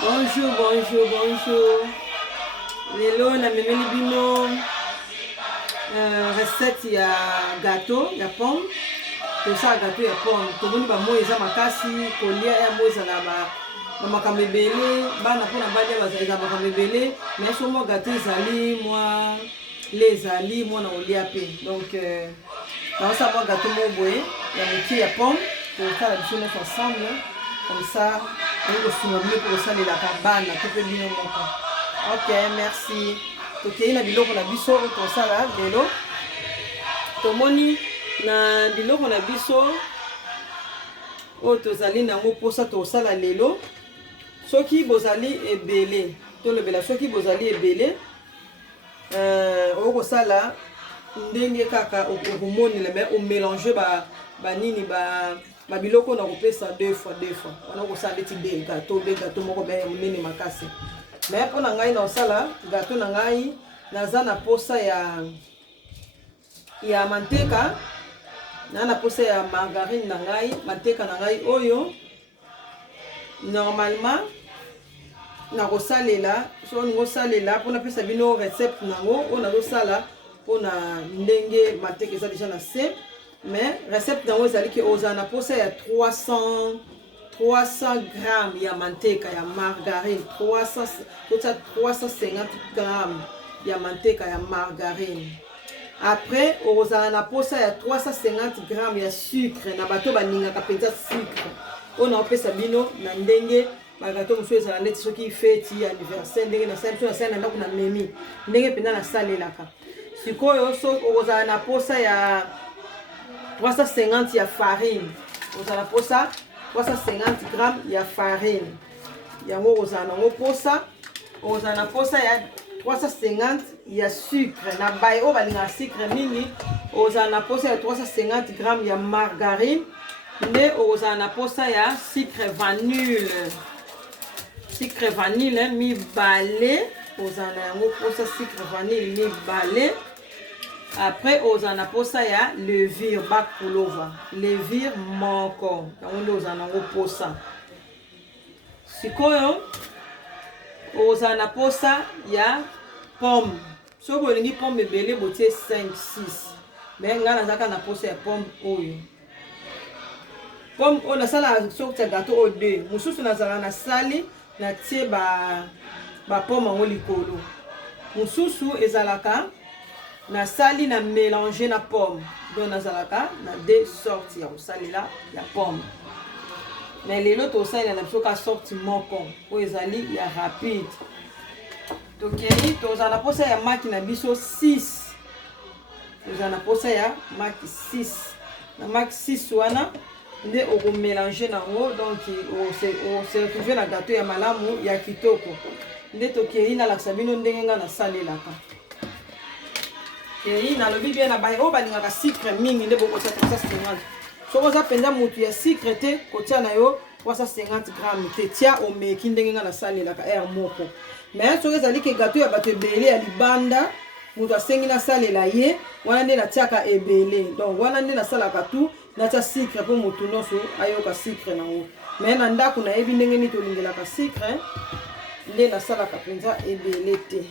Bonjour, bonjour, bonjour. Lelo na memeli bino recette ya gâteau ya pomme. Tout ça gâteau ya pomme. Tomoni ba mo eza makasi kolia ya moza na makambo ebele bana mpona balia bazaliza makambo ebele mais so mo gâteau ezali mwa le ezali mwana olia pe donc naosa mwa gâteau mo boye ya mokie ya pomme tokala biso nyonso ensemble comme ça oyo kosunga bino mpo kosalelaka bana to mpe bino moko. Ok, merci. Tokei na biloko na biso oyo tosala lelo tomoni na biloko na biso oyo tozali nango mposa tosala lelo. Soki bozali ebele tolobela soki bozali ebele okosala ndenge kaka okomonela me omélange banini babiloko na kopesa deux fois wana okosala neti de gâteau moko be monene makasi. Me mpo na ngai na osala gâteau na ngai naza na posa ya manteka na posa ya margarine na ngai manteka na ngai oyo normalement nakosalela so ningosalela mpona pesa bino recette nango oyo nazosala mpona ndenge manteka eza deja na se mais recette nango ezalaki ozala na posa ya 300 grammes ya manteka ya margarine 350 grammes ya manteka ya margarine. Après ozala na posa ya 350 grammes ya sucre na bato baningaka mpenza sucre oyo naopesa bino na ndenge bagato mosusu ezala neti soki feti anniversaire ndenge nasali biso nasali na ndako na memi ndenge mpenza nasalelaka. Sikoyo so ozala na posa ya 350 ya farine ozala na posa 350 grammes ya farine yango ozala nango posa. Ozala na posa ya 350 ya sucre na baye oyo balingaka sucre mingi ozala na posa ya 350 grammes ya margarine nde ozala na posa ya sucre vanille mibale ozala na yango posa sucre vanille mibale. Après ozala na posa ya levure bakulova levure moko yango nde ozala nango posa. Sikoyo ozala na posa ya pomme soki olingi pomme ebele botie 5-6 me ngai nazalaka na posa ya pomme oyo nasalaka soki ya gâteau oyo 2 mosusu nazalaka nasali natie bapomme yango likolo mosusu ezalaka nasali na mélange na pomme donc nazalaka na 2 sortes ya kosalela ya pomme. Mais lelo tosalela na biso ka sorti moko oyo ezali ya rapide. Tokei tozala na posa ya maki na biso 6 tozala na posa ya maki 6 na maki 6 wana nde okomélange nango donc ose retrouve na gâteau ya malamu ya kitoko nde tokei nalakisa bino ndenge nga nasalelaka. Kei nalobi bien na baye oyo balingaka sucre mingi nde bokotia 350 soki oza mpenza motu ya sucre te kotia na yo 350 grammes te tia omeki ndenge nga nasalelaka aire moko. Mais soki ezali ke gâteau ya bato ebele ya libanda moto asengi nasalela ye wana nde natiaka ebele donc wana nde nasalaka tu natia sucre mpo motu nyonso ayoka sucre nango. Mais na ndako nayebi ndenge nini tolingelaka sucre nde nasalaka mpenza ebele te.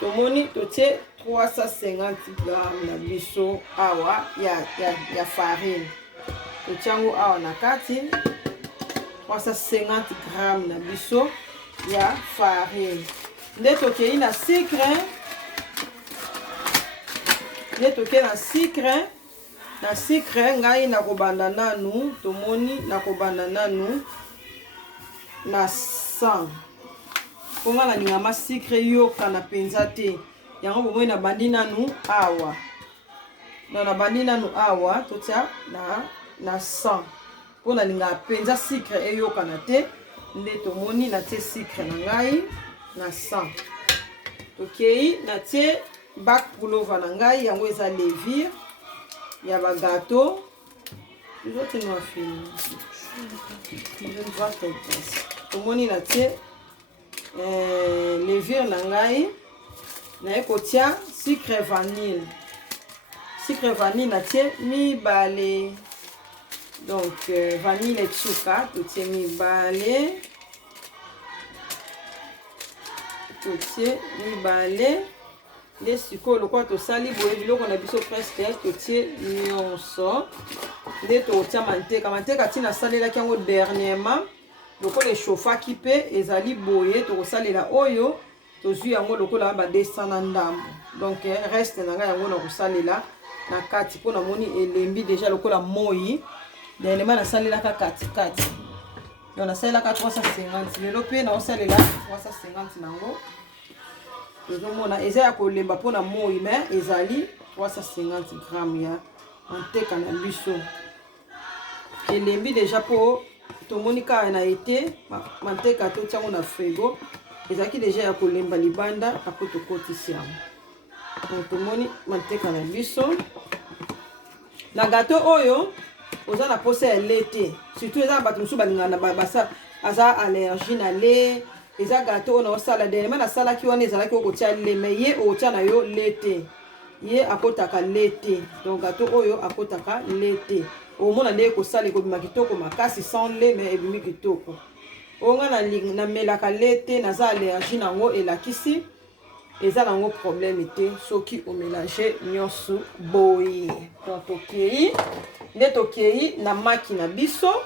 Tomoni totie 350 grammes na biso awa ya farine totiango awa na kati 350 grammes na biso ya farine nde tokei na sucre na sucre ngai nakobanda nanu tomoni nakobanda nanu na 100 mpo nga nalingama sucre yokana mpenza te yango bomoi nabandi nanu awa totia na 100 mpo nalingaka mpenza sucre eyokana te nde tomoni natie sucre na ngai na 100. Tokei natie bakulova na ngai yango eza levure ya bagâteau tomoni natie levure na ngai naye kotia sucre vanille natie mibale donc vanille etsuka totie mibale totie mibale nde sikoyo lokola tosali boye biloko na biso presque totie nyonso nde totia manteka ntina asalelaki yango dernièrement lokola eshofaki mpe ezali boye tokosalela oyo tozwi yango lokola ba 200 na ndambo. Donc reste na ngai yango na kosalela na kati mpo namoni elembi deja lokola moi dernièrement nasalelaka katikati donc nasalelaka 350 lelo mpe naosalela 350 nango tozomona eza ya kolemba mpona moi mais ezali 350 g ya manteka na biso elembi deja mpo tomoni kaka na ete manteka totiango na frigo ezalaki deja ya kolemba libanda apo tokotisi yango. Donc tomoni manteka na biso na gato oyo oza na posa ya lait te surtout eza bato mosusu balingana basa aza allergie na lait eza gato oyo naosala dernièrement nasalaki wana ezalaki okotia lait mais ye okotia na yo lait te ye akotaka lait te donc gato oyo akotaka lait te omona nde ekosala ekobima kitoko makasi sans lait mais ebimi kitoko onga namelaka lait te naza allergie nango elakisi eza nango problème te soki omélange nyonso boye. Donc tokei nde tokei na maki na biso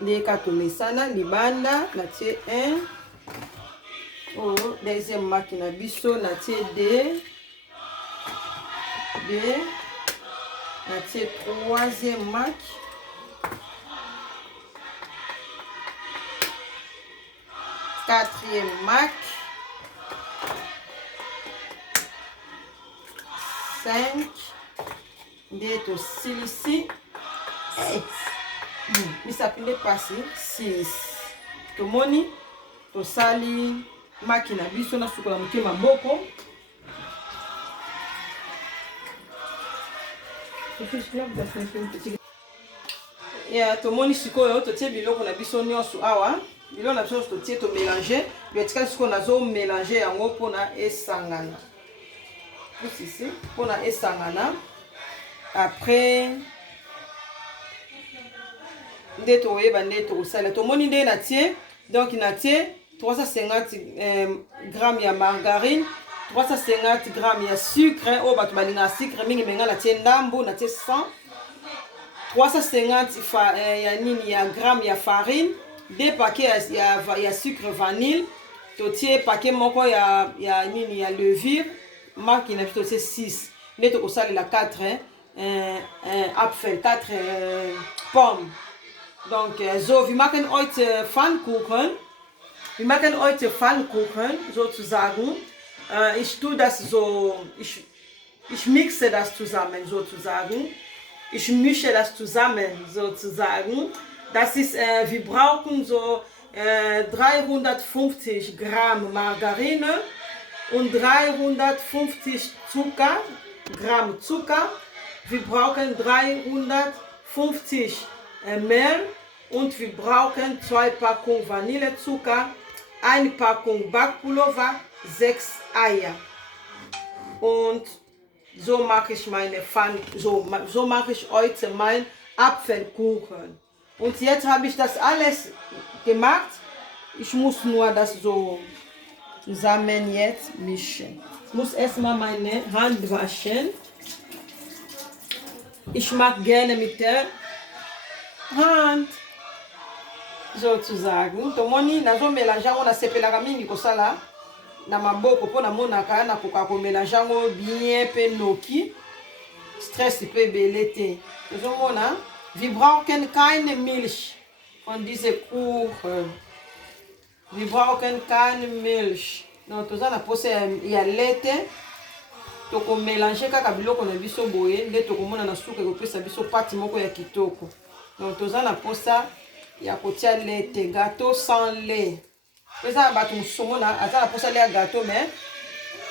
nde ka tomesana libanda natie 1 deuxième maki na biso natie 2 natie troisième maki quatrième maki 5 nde tosilisi misapile pasi 6 tomoni tosali maki na biso na sukola moke maboko ya tomoni sikoyo totie biloko na biso nyonso awa biloko na biso totie tomélange etikali sikoyo nazomélange yango mpona esangana ici mpona esangana après nde toyeba nde tokosala tomoni nde natie donc natie 350 g ya margarine 350 g ya sucre oyo bato balingaka sucre mingi menga natie ndambu natie 100 350 ya nini ya gramme ya farine 2 paquet ya sucre vanille totie paquet moko ya nini ya levure marque na biso totie 6 nde tokosalela 4 apfel 4 pommes. Donc so wir machen heute Pfannkuchen. Wir machen heute Pfannkuchen sozusagen. Ich tue das so, ich mixe das zusammen sozusagen. Ich mische das zusammen sozusagen. Das ist, wir brauchen so 350 Gramm Margarine und 350 Gramm Zucker. Wir brauchen 350 Mehl und wir brauchen 2 Packungen Vanillezucker, 1 Packung Backpulver, 6 Eier. Und so mache ich meine so mache ich heute mein Apfelkuchen. Und jetzt habe ich das alles gemacht. Ich muss nur das so zusammen jetzt mischen. Ich muss erstmal meine Hand waschen. Ich mag gerne mit der Hand sozusagen. Tomoni nazo mélanger on a sepelaka mingi kosala na maboko po na monaka na koka ko mélanger ngo bien pe noki. Stress pe belete. Tozomona wir brauchen keine Milch von diese Kuchen. Wir brauchen keine Milch. Donc tozana pose ya lait. Toko mélanger kaka biloko na biso boye nde tokomona na suka kopesa biso pati moko ya kitoko. Donc tozana posa ya kotia lait gâteau sans lait. Eza bato musomona azala posa ya gâteau mais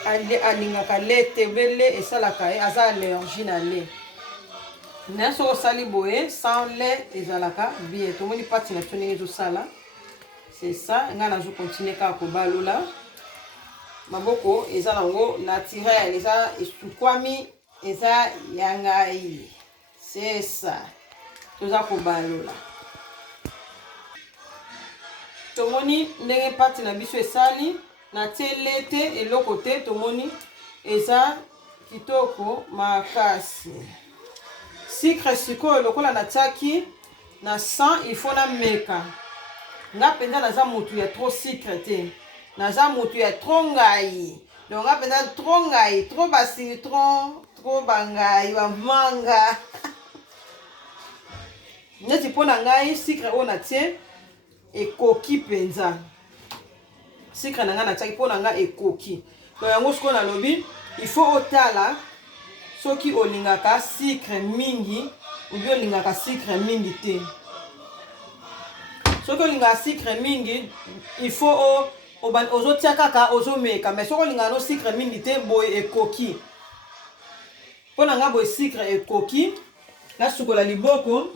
alingaka lait bele esalaka aza allergie na lait. Neso osali boye sans lait ezalaka bien. Tomoni pati na toni ezo sala. C'est ça, nga nazo continuer ka ko balola. Maboko eza nango naturel, eza esukwami, eza yangai. C'est ça. Toza ko balola. tomoni ndenge pati na biso esali na tie lete eloko te tomoni eza kitoko makasi. Sucre sikoyo lokola natiaki na 100 il faut na meka. Nga penza naza mutu ya trop sucre te. Naza mutu ya trop ngai. Donc nga penza trop ngai, trop basili, trop bangai, bamanga. Neti pona ngai sucre o natie ekoki penza. Sucre na nga natiaki pona nga ekoki. Donc yango siko na lobi il faut otala soki olingaka sucre mingi ou bien olingaka sucre mingi te. Soki olingaka sucre mingi il faut ozotia kaka ozomeka, mais soki olingaka no sucre mingi te boye ekoki. Pona nga boye sucre ekoki na sukola liboko.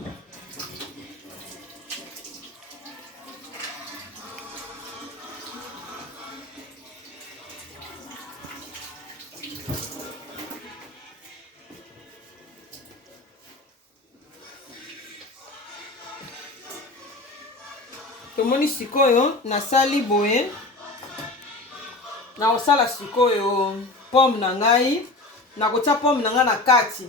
Tomoni sikoyo nasali boye na osala sikoyo pomme na ngai na kotia pomme na ngai na kati.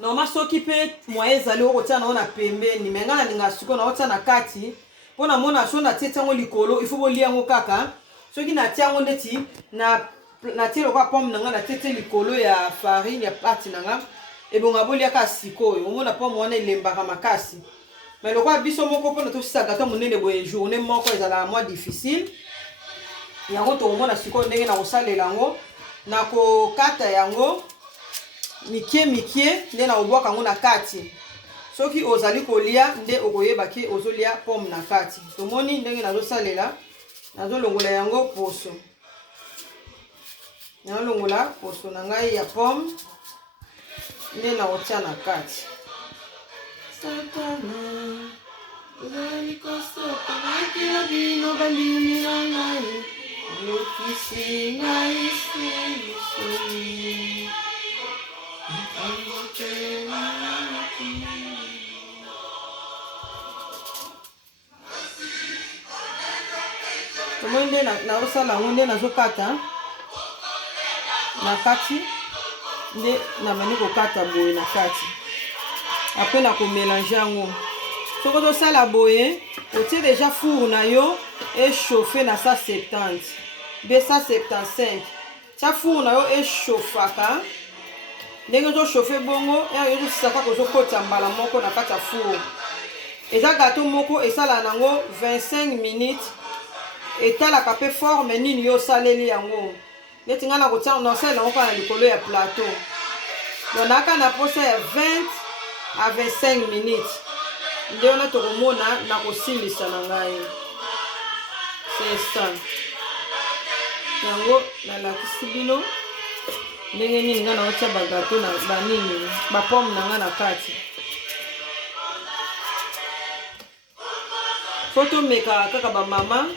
Normal soki pe moye ezali okotia na na pembeni, mais nga na linga sikoyo na otia na kati pona mona so na tie tango likolo il faut bolia ngo kaka. Soki na tia ngo ndeti na tie lokwa pomme na ngai na tie likolo ya farine ya pati na nga ebonga bolia ka sikoyo omona pomme wana elembaka makasi. Mais le roi biso moko pona to sisa gâteau monene boye journée moko ezala moins difficile. Yango to mona siko ndenge na kosalela yango na kokata yango mikie nde na obwaka yango na kati. Soki ozali kolia nde okoyeba ke ozolia pomme na kati. Tomoni ndenge nazosalela nazolongola yango poso. Nazolongola poso na ngai ya pomme nde na otia na kati. Satana, uzali kosoka makia bino bandimi na ngai, yokisi ngai sili. Tomoni nde naosala yango nde nazokata na kati nde na mani kokata boye na kati. Après na ko mélanger yango. Soko to sala boye, otie déjà four na yo et chauffer na 170. Be 175. Tia four na yo et chauffaka. Ndenge to chauffer bongo, et yo saka ko zo kota mbala moko na kata four. Eza gâteau moko esala nango 25 minutes. Etalaka pe forme nini yo saleli yango. Neti nga na ko tia na sala yango na likolo ya plateau. Donaka na posa ya 20 à 25 minutes. Nde on a to komona na kosilisa na ngai. C'est ça. Yango na lakisi bino ndenge nini nga na otia ba gâteau na banini ba pomme na nga na kati. Photo meka kaka ba mama.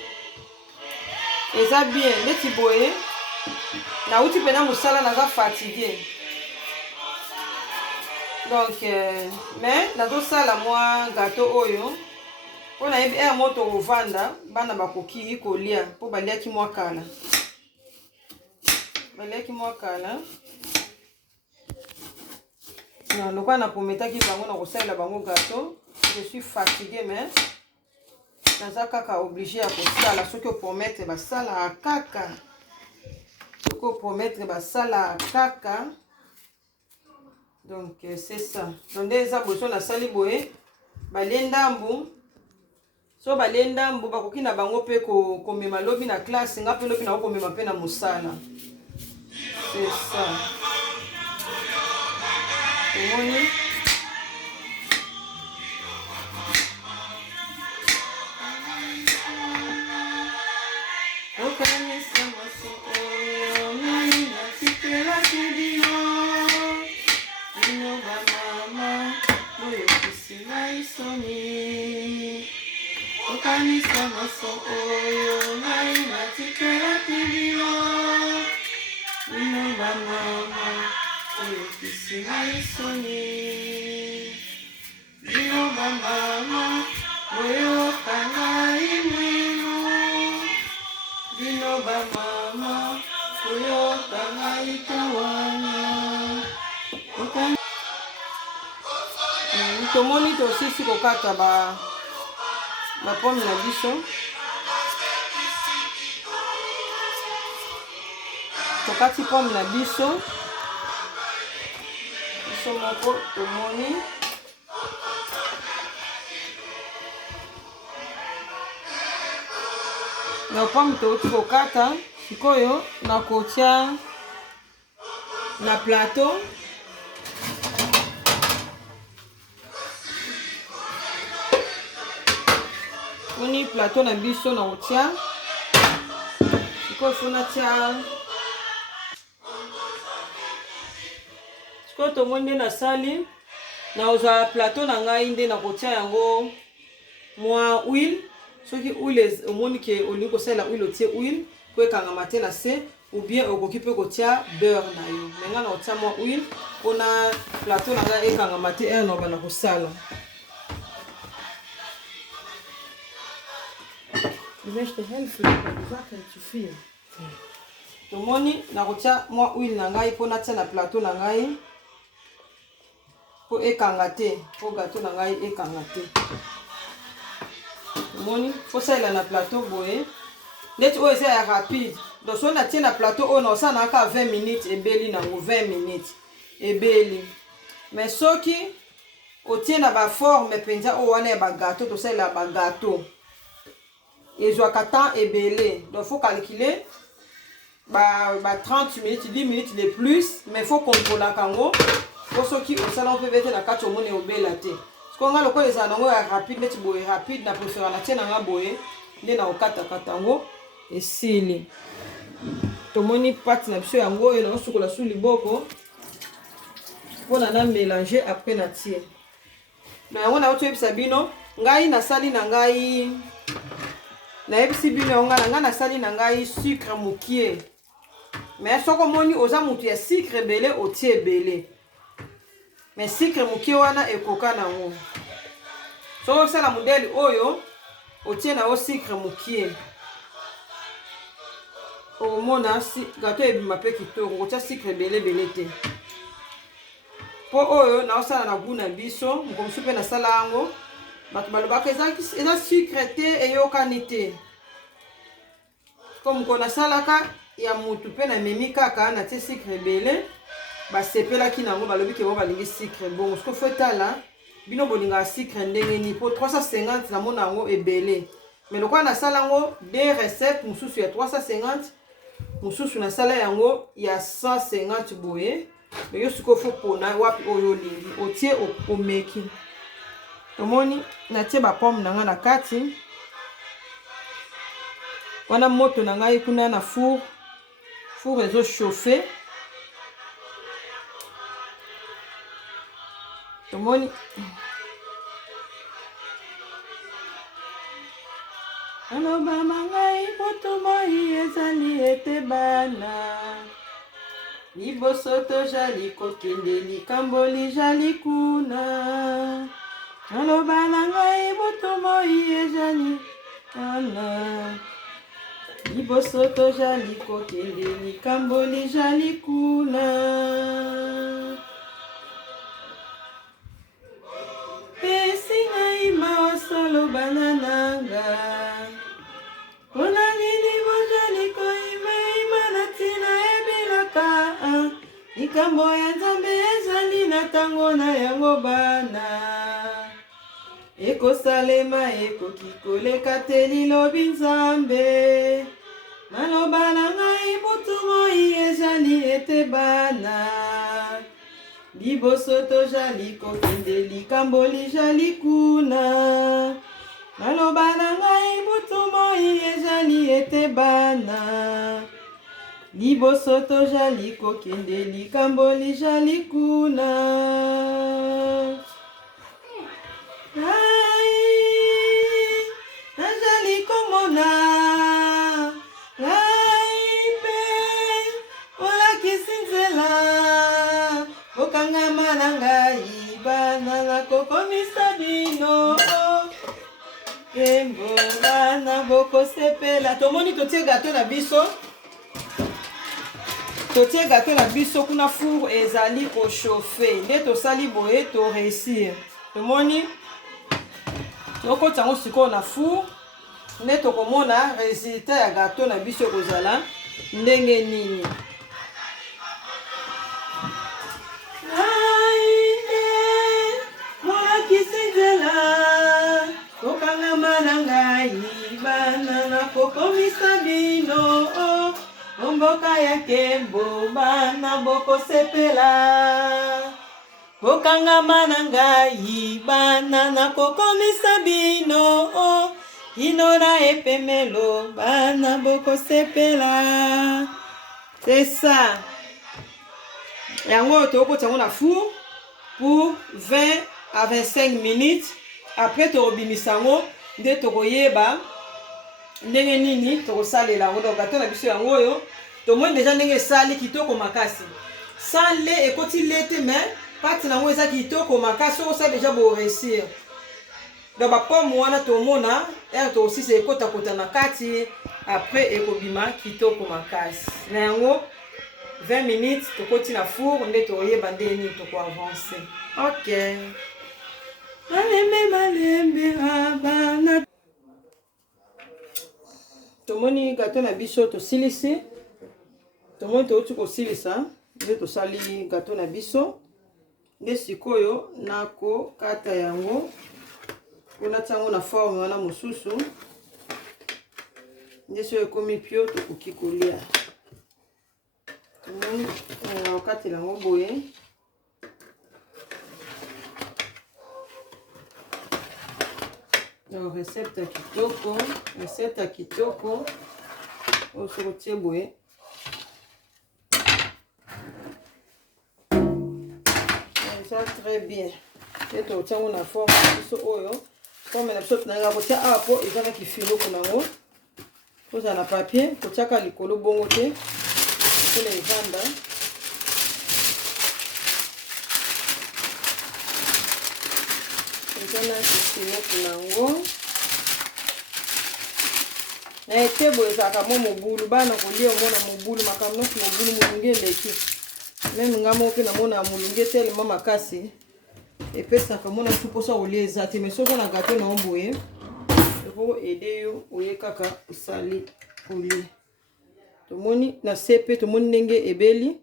Eza bien neti boye. Na uti pena musala naza fatigué. Donc, mais nazo sala moi gâteau oyo. On a eu un moto au vanda, bana bakoki kolia po balia ki moi kala. Balia ki moi kala. Non, le quoi na pometa ki bango na kosala bango gâteau. Je suis fatiguée mais naza kaka obligé à kosala soki promettre ba sala kaka. Soki promettre ba sala kaka. Donc c'est ça. Donc des aboso na sali boye balendambu. So balendambu bakoki na bango pe ko mema lobi na classe nga pe lobi na ko mema pe na musala. C'est ça. Tomoni tomoni tosisi kokata ba pomme na biso. Tokati pomme na biso. Biso moko tomoni. Na pomme touti kokata. Sikoyo na kotia na plateau. Oni plateau na biso na kotia. Sikoyo funa tia. Sikoyo tomoni na sali. Na oza plateau na ngai nde na kotia yango mwa huile. Soki huile omoni ke olingi kosala huile otie huile po ekangama te na se, ou bien okoki pe kotia beurre na yo. Menga na otia mwa huile mpona plateau na ngai ekangama te na bana kosala. Tomoni na kotia mwa huile na ngai mpona tia na plateau na ngai po ekanga te, po gâteau na ngai ekanga te. Tomoni faut salela na plateau boye. Neti oyo eza ya rapide. Donc so na tie na plateau oyo na osala naka 20 minutes ebeli nango 20 minutes ebeli. Mais soki otie na ba forme penza oyo wana ya ba gâteau to salela ba gâteau. Ezwaka temps ebele. Donc faut calculer ba 30 minutes, 10 minutes les plus, mais faut contrôler kango. Pour soki osala on peut mettre na kati omone obela te. Parce que lokola eza nango ya rapide neti boye rapide na préfère na tie na nga boye nde na okata katango esili. Tomoni pâte na biso yango oyo na sukola su liboko mpona na mélanger après na tie. Na yango na otoyebisa bino ngai nasali na ngai nayebisi bino yango nga nasali na ngai sucre mokie. Mais soko omoni oza mutu ya sucre ebele otie ebele. Mais sucre mokie wana ekoka nango. Soko osala modèle oyo otie na o sucre mokie. Omona si gâteau ebima pe kitoko kotia sucre ebele ebele te. Po oyo na osala na goût na biso, mokomosu pe nasala yango. Bato balobaka eza sucre te eyokani te. Comme ko nasalaka ya mutu pe na memi kaka na tie sucre ebele. Basepelaki nango balobi ke bo balingi sucre bongo. Siko faut tala bino bolinga sucre ndenge ni po 350 na mona yango ebele. Mais lokola nasala yango des recettes mususu ya 350, mususu nasala yango ya 150 boye. Mais yo siko faut pona wapi oyo lingi otie omeki. Tomoni natie ba pomme na nga na kati. Wana moto na ngai kuna na four ezo chauffer. Tomoni aloba mangai moto moi ezali ete bana liboso tojali kokende likambo lijali kuna. Aloba na ngai moto moi ezali bana liboso tojali kokende likambo lijali kuna. Solo banananga ona nini mojali koime imanatina ebilaka likambo ya Nzambe ezali na tango na yango bana ekosalema ekoki koleka te lilobi Nzambe. Naloba na ngai butu moi ezali ete bana liboso tojali kokende likambo lijali kuna. Naloba na ngai butu moi ezali ete bana liboso tojali kokende likambo lijali kuna. Ai najali komona ai pe olakisi nzela okangama na ngai bana nakokomisa bino kembo bana bokosepela. Tomoni totie gâteau na biso. Totie gâteau na biso kuna four ezali kochauffe. Nde tosali boye to réussir. tomoni tokota yango sikoyo na four nde tokomona résultat ya gâteau na biso kozala ndenge nini. Kokangama na ngai bana na kokomisa bino mboka ya nkembo bana bokosepela. Kokangama na ngai bana na kokomisa bino kino na epemelo bana bokosepela. C'est ça. Yango tokota yango na four pour 20 à 25 minutes. Après tokobimisa yango nde tokoyeba ndenge nini tokosalela yango. Donc gâteau na biso yango oyo tomoni déjà ndenge esali kitoko makasi. Sans lait ekoti lait te mais pati nango eza kitoko makasi okosa déjà bo réussir. Donc ba pomme wana tomona to aussi c'est ekota kota na kati après ekobima kitoko makasi. Na yango 20 minutes tokoti na four nde tokoyeba ndenge nini toko avancer. OK. Malembe abana. Tomoni gâteau na biso tosilisi. Tomoni touti kosilisa nde tosali gâteau na biso. Nde sikoyo nako kata yango mpona ntango na forme wana mosusu nde so ekomi pio tokoki kolia. Tomoni nakokatela yango boye. Recette ya kitoko oyo soko tie boye. Ça très bien. Et to tsango na forme biso oyo. Forme na biso tunanga kotia apo ezana kifilo kunango. Koza na papier, kotiaka likolo bongo te. Kole evanda. Ezana kifilo kunango. Na etebo ezaka mo mobulu bana kolia omona mobulu makamno mobulu mulunge leki. Même ngamo pe na mona mulunge tellement makasi. Epesaka mona suposa olia ezate mais soko na gâteau na omboye. Eko aider yo oye kaka usali olie. Tomoni na sepe tomoni ndenge ebeli.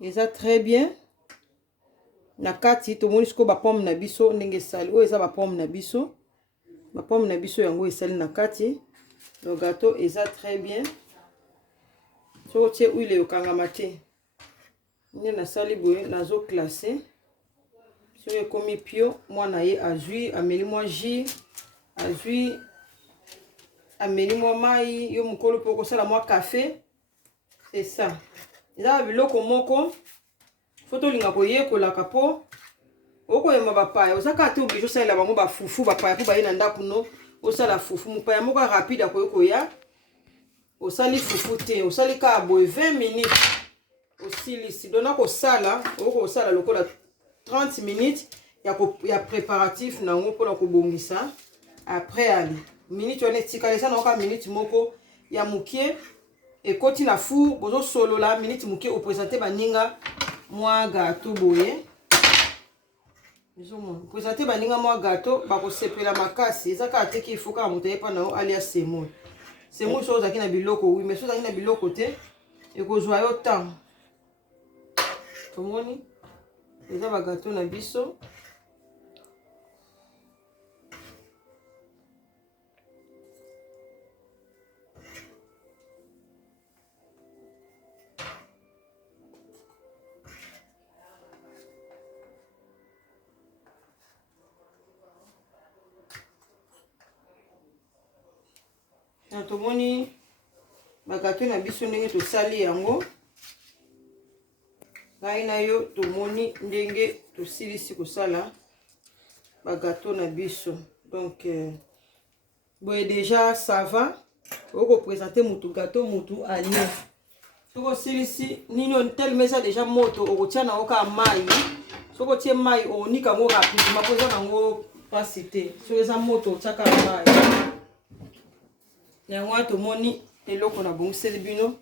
Eza très bien. Na kati tomoni siko ba pomme na biso ndenge sali. O eza ba pomme na biso. Ba pomme na biso yango esali na kati. Le gâteau eza très bien. Soko tie huile yokangama te. Nde na sali boye nazo classer. Sur ekomi pio mwana ye azui ameli mwa jus azui ameli mwa mai yo mukolo po ko sala mwa café. C'est ça. Eza biloko moko foto linga ko yekola kapo oko yema bapaya osaka te oblige osala bango ba fufu bapaya po baye na ndako no osala fufu mupaya moko rapide akoyeko ya osali fufu te osali ka boye 20 minutes osilisi dona ko sala oko sala lokola 30 minutes ya préparatif na ngo pona ko bongisa après ali minute on etikala ça na ka minute moko ya mukie ekoti na four bozo solo la minute mukie o présenter baninga mwa gâteau boye bizoma présenter baninga mwa gâteau ba ko sepela makasi ezaka ateki ifuka muto yepa na ali ya semoule semoule so zaki na biloko oui mais so zaki na biloko te ekozwa yo temps. Tomoni eza ba gâteau na biso na tomoni ba gâteau na biso ndenge tosali yango. Ngai na yo tomoni ndenge tosilisi kosala ba gâteau na biso. Donc boye déjà ça va. Oko présenter mutu gâteau mutu alie. Soko silisi nini on tellement ça déjà moto okotia na oka mai. Soko tie mai onika ngo rapidement poza na ngo pasité. Soko eza moto tsaka mai. Yango tomoni eloko na bongiseli bino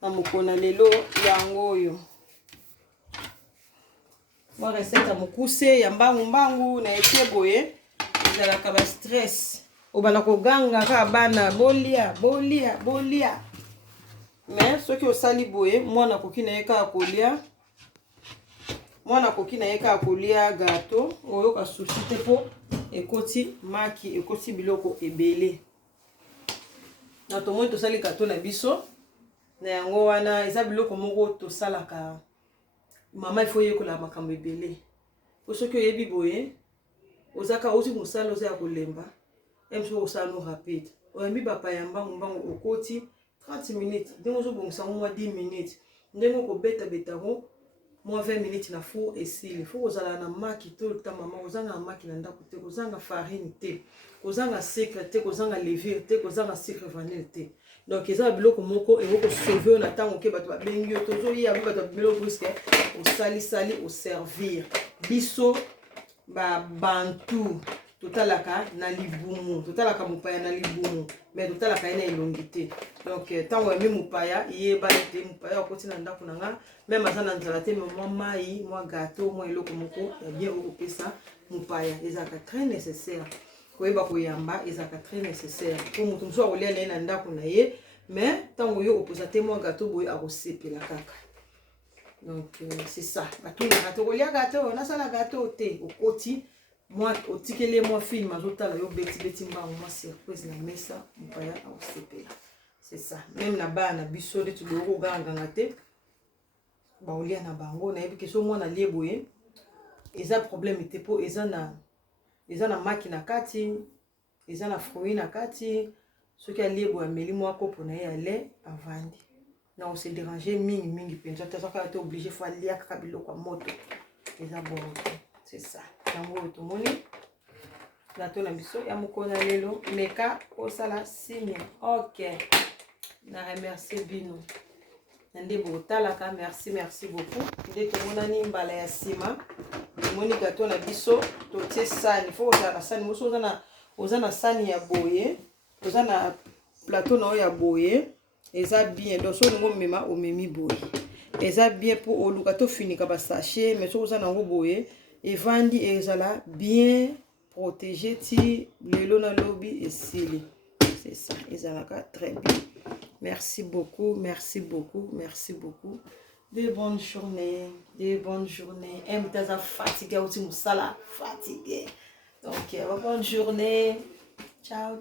na mokona lelo yango yo. moi recette ya mokuse ya mbangu na etie boye ezalaka ba stress obana koganga kaka bana bolia mais soki osali boye mwana akoki na ye kaka kolia gâteau oyoka susi te mpo ekoti maki ekoti biloko ebele na tomoni tosali gâteau na biso na yango wana eza biloko moko tosalaka mama il faut yekola makambo ebele po soki oyebi boye ozaka ozi mosala oza ya kolemba emso osala no rapide oyambi bapaya mbangu okoti 30 minutes ndenge ozobongisa ngo mwa 10 minutes ndenge okobeta ngo mwa 20 minutes na four esili faut kozala na maki tout le temps mama kozanga na maki na ndako te kozanga farine te kozanga sucre te kozanga levure te kozanga sucre vanille te donc eza biloko moko eko sauver na tango ke bato babengi yo tozoya bato biloko briske osali oservir biso ba bantu totalaka na libumu totalaka mopaya na libumu mais totalaka ena elongi te donc tango yami mopaya yeba te mopaya okoti na ndako na nga même aza na nzala te mais mwa mai mwa gâteau mwa eloko moko ya bien okopesa mopaya ezalaka très nécessaire koyeba koyamba ezalaka très nécessaire po moto mosusu akolia na ye na ndako na ye mais tango yo oposa te mwa gâteau boye akosepela kaka donc c'est ça batunaka tokolia gâteau nasala gâteau te okoti moi otikele moi film azotala yo beti mbango moi surprise na mesa mopaya akosepela c'est ça même na bana biso nde toloko oganganga te baolia na bango nayebi ke so mwana lie boye eza problème te po eza na maki na kati eza na fruit na kati soki alie boye ameli mwa kopo na ye ya lait avandi na ose déranger mingi mpenza te soki te obligé fo alia kaka biloko ya moto eza boro te c'est ça yango tomoni plateau na biso ya mokona lelo meka osala signe ok na remercier bino nde botalaka merci beaucoup nde tomonani mbala ya sima tomoni gâteau na biso totie sani fo ozala na sani moso oza na sani ya boye oza na plateau na oyo ya boye eza bien donc so olingo mema omemi boye eza bien po oluka tofinika basachet mais so oza nango boye evandi ezala bien protégé ti lelo na lobi esili c'est ça ezalaka très bien merci beaucoup de bonnes journées mtaza fatigué aussi musala fatigué donc bonne journée ciao